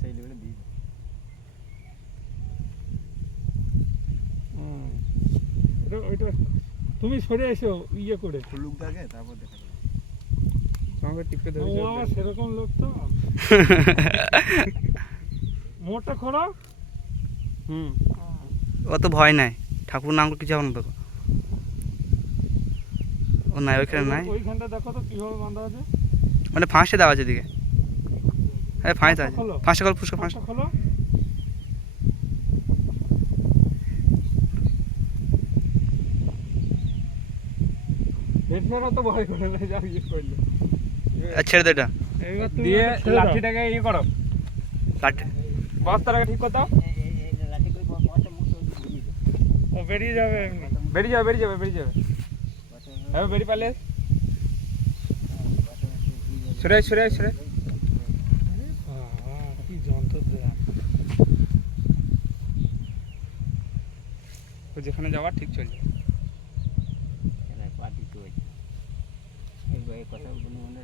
সেই লেভেলে দিয়ে ওইটা তুমি সরে এসো ইয়ে করে ফুলুক দাগে তারপর দেখা যাবে। তোমাকে টিপে ধরে ও আমার সেরকম লোক তো মোটা খোলা ও তো ভয় নাই, ঠাকুর নাম কিছু হবে না তো। ও নাই ওইখানে নাই, ওইখানটা দেখো তো কিভাবে বাঁধা আছে, মানে ফাঁসে দেওয়া আছে এদিকে। হ্যাঁ ফাঁস আছে, ফাঁসটা খোল, ফুসকা ফাঁস। খোলো। হেডফোনও তো ভয় করে না, যা ইয়ে করলো। ছেড়ে দে এটা দিয়ে লাঠিটাকে ইয়ে করো, লাঠি বস্তাটাকে ঠিক করে দাও। ও বেরিয়ে যাবে এমনি, বেরিয়ে যাবে বেরিয়ে যাবে বেরিয়ে যাবে। হ্যাঁ বেরিয়ে পারলে সরে সরে সরে। কি যন্ত্র দেয়া, ও যেখানে যাওয়ার ঠিক চলছে। পার্টি তো কথা বলে